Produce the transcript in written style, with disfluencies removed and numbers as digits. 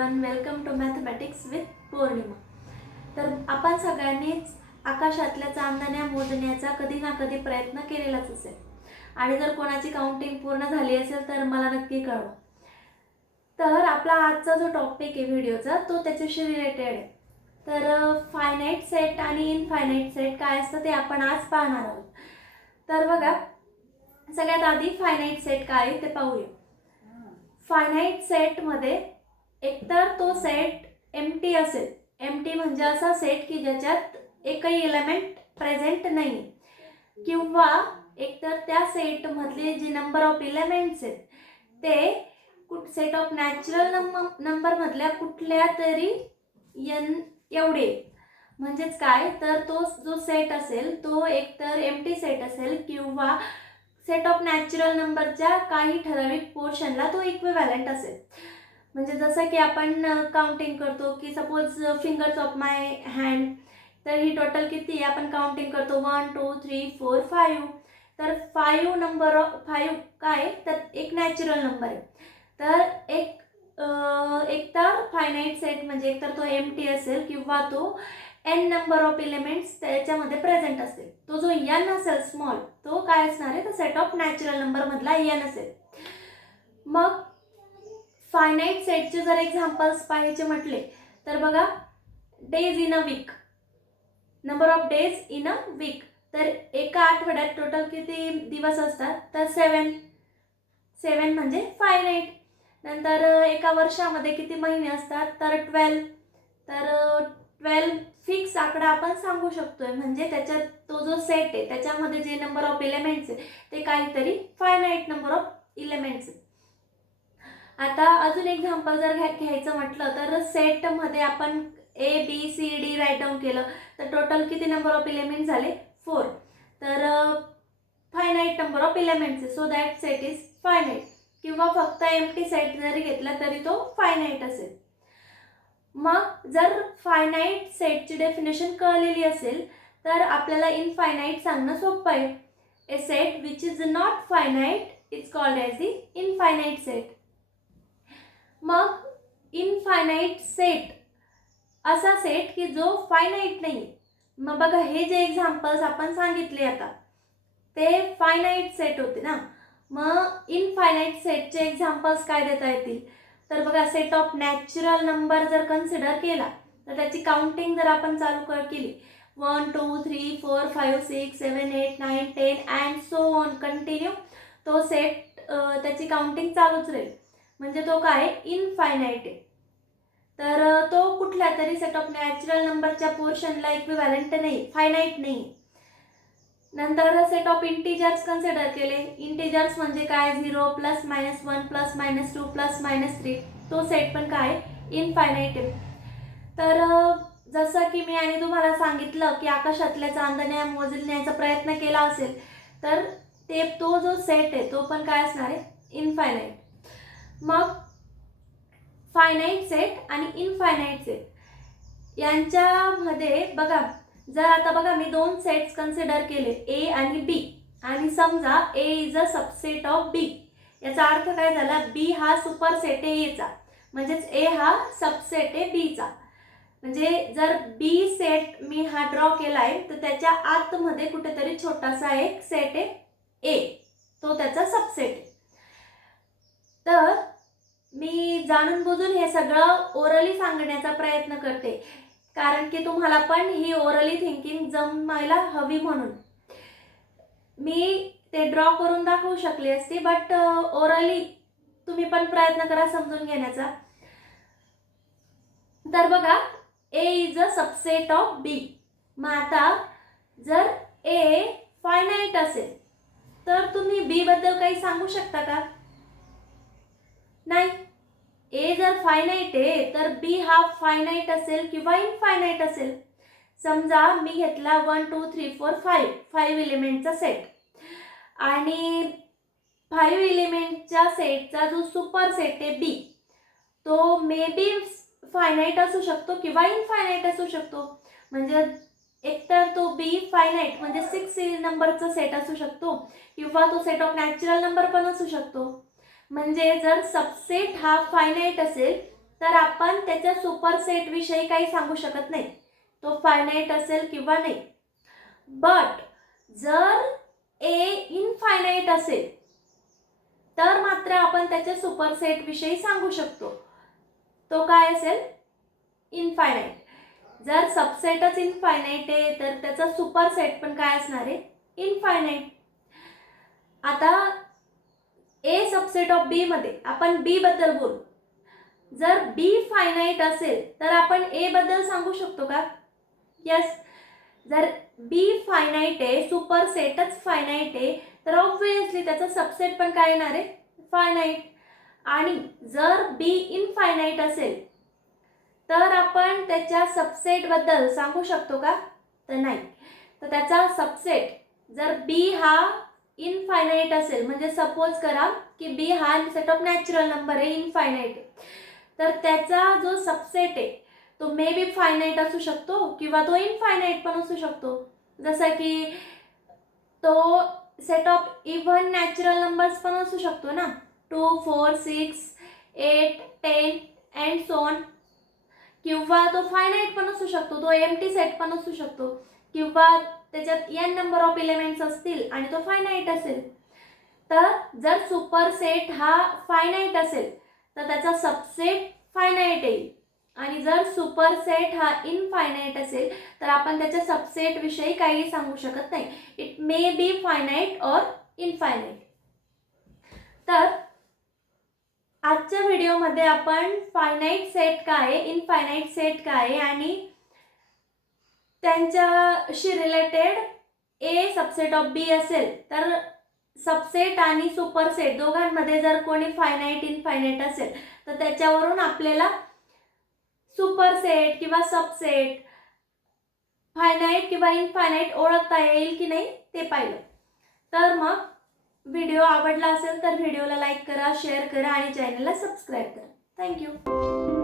Everyone, welcome to mathematics with Pournima. तर आपण सगळ्यांनीच आकाशातल्या चांदण्या मोजण्याचा कधी ना कधी प्रयत्न केलेलाच असेल आणि जर कोणाची काउंटिंग पूर्ण झाली असेल तर मला नक्की कळवा. तर आपला आजचा जो टॉपिक आहे व्हिडिओचा तो त्याच्याशी रिलेटेड आहे. तर फायनाईट सेट आणि इनफायनाईट सेट काय असतं ते आपण आज पाहणार आहोत. तर बघा, सगळ्यात आधी फायनाईट सेट काय आहे ते पाहूया. फायनाईट सेटमध्ये एकतर तो सेट एम्प्टी असेल. एम्प्टी म्हणजे असा सेट की ज्याच्यात एकही एलिमेंट प्रेझेंट नाही, किंवा एकतर त्या सेटमधले जे नंबर ऑफ एलिमेंट्स आहेत ते सेट ऑफ नॅचरल नंबरमधल्या कुठल्या तरी एन एवढे. म्हणजेच काय, तर तो जो सेट असेल तो एकतर एम्प्टी सेट असेल किंवा सेट ऑफ नॅचरल नंबरच्या काही ठराविक पोर्शनला तो इक्विव्हॅलंट असेल. म्हणजे जसं की आपण काउंटिंग करतो की suppose fingers of my hand, तर ही टोटल किती आहे आपण काउंटिंग करतो 1 2 3 4 5. तर 5 नंबर ऑफ 5 काय, तर एक नॅचरल नंबर आहे. तर एकतर फायनाईट सेट म्हणजे एकतर तो एम्प्टी असेल किंवा तो एन नंबर ऑफ एलिमेंट्स त्याच्यामध्ये प्रेझेंट असेल. तो जो एन असेल स्मॉल, तो काय असणार आहे, तर सेट ऑफ नॅचरल नंबर मधला एन असेल. मग फायनाईट सेटचे जर एक्झाम्पल्स पाहायचे म्हटले तर बघा, days in a week, number of days in a week. तर एका आठवड्यात टोटल किती दिवस असतात, तर 7 म्हणजे फायनाईट. नंतर एका वर्षामध्ये किती महिने असतात, तर 12. तर 12 फिक्स आकडा आपण सांगू शकतोय, म्हणजे त्याच्यात तो जो सेट आहे त्याच्यामध्ये जे नंबर ऑफ एलिमेंट्स आहे ते काहीतरी फायनाईट नंबर ऑफ एलिमेंट्स आहे. आता अजून एक्झाम्पल जर घ्यायचं म्हटलं तर सेटमध्ये आपण ABCD राईट डाऊन केलं तर टोटल किती नंबर ऑफ एलिमेंट्स झाले, 4. तर फायनाईट नंबर ऑफ एलिमेंट्स आहे, so that set is finite. किंवा फक्त एम्प्टी सेट जरी घेतला तरी तो फायनाईट असेल. मग जर फायनाईट सेटची डेफिनेशन कळलेली असेल तर आपल्याला इनफायनाईट सांगणं सोपं आहे. A set which is not finite is called as the infinite set. मग इनफायनाईट सेट असा सेट की जो फायनाईट नाही. मग बघा, हे जे एक्झाम्पल्स आपण सांगितले आता ते फायनाईट सेट होते ना. मग इनफायनाईट सेटचे एक्झाम्पल्स काय देता येतील, तर बघा, सेट ऑफ नॅचरल नंबर जर कन्सिडर केला तर त्याची काउंटिंग जर आपण चालू केली 1 2 3 4 5 6 7 8 9 10 अँड सो ऑन कंटिन्यू, तो सेट त्याची काउंटिंग चालूच राहील. म्हणजे तो काय, इनफायनाईट आहे. तर तो कुठल्या तरी सेट ऑफ नॅचरल नंबरच्या पोर्शनला इक्विव्हॅलंट नाही, फायनाईट नाही. नंतर सेट ऑफ इंटिजर्स कन्सिडर केले. इंटिजर्स म्हणजे काय, 0 +, -1 +, -2 +, -3. तो सेट पण काय, इनफायनाईट आहे. तर जसं की मी आणि तुम्हाला सांगितलं की आकाशातल्या चांदण्या मोजण्याचा प्रयत्न केला असेल तर तो जो सेट आहे तो पण काय असणार आहे, इनफायनाईट. मग फायनाईट सेट आणि इनफायनाईट सेट यांच्यामध्ये बघा, जर आता बघा मी दोन सेट्स कन्सिडर केले ए आणि बी, आणि समजा ए इज अ सबसेट ऑफ बी. याचा अर्थ काय झाला, बी हा सुपर सेट आहे एचा, म्हणजेच ए हा सबसेट आहे बीचा. म्हणजे जर बी सेट मी हा ड्रॉ केलाय तर त्याच्या आतमध्ये कुठेतरी छोटासा एक सेट आहे ए, तो त्याचा सबसेट आहे. तर मी जाणून बुजून हे सगळं ओरली सांगण्याचा प्रयत्न करते, कारण की तुम्हाला पण ही ओरली थिंकिंग जमायला हवी म्हणून. मी ते ड्रॉ करून दाखवू शकले असते, बट ओरली तुम्ही पण प्रयत्न करा समजून घेण्याचा. तर बघा, ए इज अ सबसेट ऑफ बी. मग आता जर ए फायनाईट असेल तर तुम्ही बी बद्दल काही सांगू शकता का, नाही. ए जर फायनाईट आहे तर बी हा फायनाईट असेल किंवा इनफायनाईट असेल. समजा मी घेतला 1 2 3 4 5 एलिमेंटचा सेट, आणि 5 एलिमेंटच्या सेटचा जो सुपर सेट आहे बी, तो मे बी फायनाईट असू शकतो किंवा इनफायनाईट असू शकतो. म्हणजे एकतर तो बी फायनाईट म्हणजे 6 नंबरचा सेट असू शकतो किंवा तो सेट ऑफ नॅचरल नंबर पण असू शकतो. म्हणजे जर सबसेट हा फायनाईट असेल तर आपण त्याच्या सुपरसेट विषयी काही सांगू शकत नाही, तो फायनाईट असेल किंवा नाही. बट जर ए इनफायनाईट असेल तर मात्र आपण त्याच्या सुपरसेट विषयी सांगू शकतो. तो काय असेल? इनफायनाईट. जर सबसेटच इनफायनाईट आहे तर त्याचा सुपरसेट पण काय असणार आहे? इनफायनाईट. आता ए सबसेट ऑफ बी मध्ये आपण बी बद्दल बोलू. जर बी फायनाईट असेल तर आपण ए बद्दल सांगू शकतो का? यस. जर बी फायनाईट आहे, सुपरसेटच फायनाईट आहे, तर ऑब्व्हियसली त्याचा सबसेट पण काय येणार आहे? फायनाईट. आणि जर बी इनफायनाईट असेल तर आपण त्याच्या सबसेट बद्दल सांगू शकतो का? तर नाही. तर त्याचा सबसेट जर बी हा इनफायनाईट असेल, म्हणजे सपोज करा की बी हा सेट ऑफ नॅचरल नंबर आहे, इनफायनाईट आहे, तर त्याचा जो सबसेट आहे तो मे बी फायनाईट असू शकतो किंवा तो इनफायनाईट पण असू शकतो. जसं की तो set of even natural numbers पण असू शकतो ना, 2, 4, 6, 8, 10 अँड सो ऑन. किंवा तो फायनाईट पण असू शकतो, तो एम्प्टी सेट पण असू शकतो, किंवा त्याच्यात n नंबर ऑफ एलिमेंट्स असतील आणि तो फायनाईट असेल. तर जर सुपरसेट हा फायनाईट असेल तर त्याचा सबसेट फायनाईट येईल, आणि जर सुपरसेट हा इनफायनाईट असेल तर आपण त्याच्या सबसेट विषयी काही सांगू शकत नाही. It may be finite or infinite. तर आजच्या व्हिडिओमध्ये आपण फायनाईट सेट काय आहे, इनफायनाईट सेट काय आहे आणि त्यांच्याशी रिलेटेड ए सबसेट ऑफ बी असेल तर सबसेट आणि सुपरसेट दोघांमध्ये जर कोणी फायनाईट इनफायनाईट असेल तर त्याच्यावरून आपल्याला सुपरसेट किंवा सबसेट फायनाईट किंवा इनफायनाईट ओळखता येईल की नाही ते पाहिलं. तर मग व्हिडिओ आवडला असेल तर व्हिडिओला लाईक करा, शेअर करा आणि चॅनलला सबस्क्राईब करा. थँक्यू.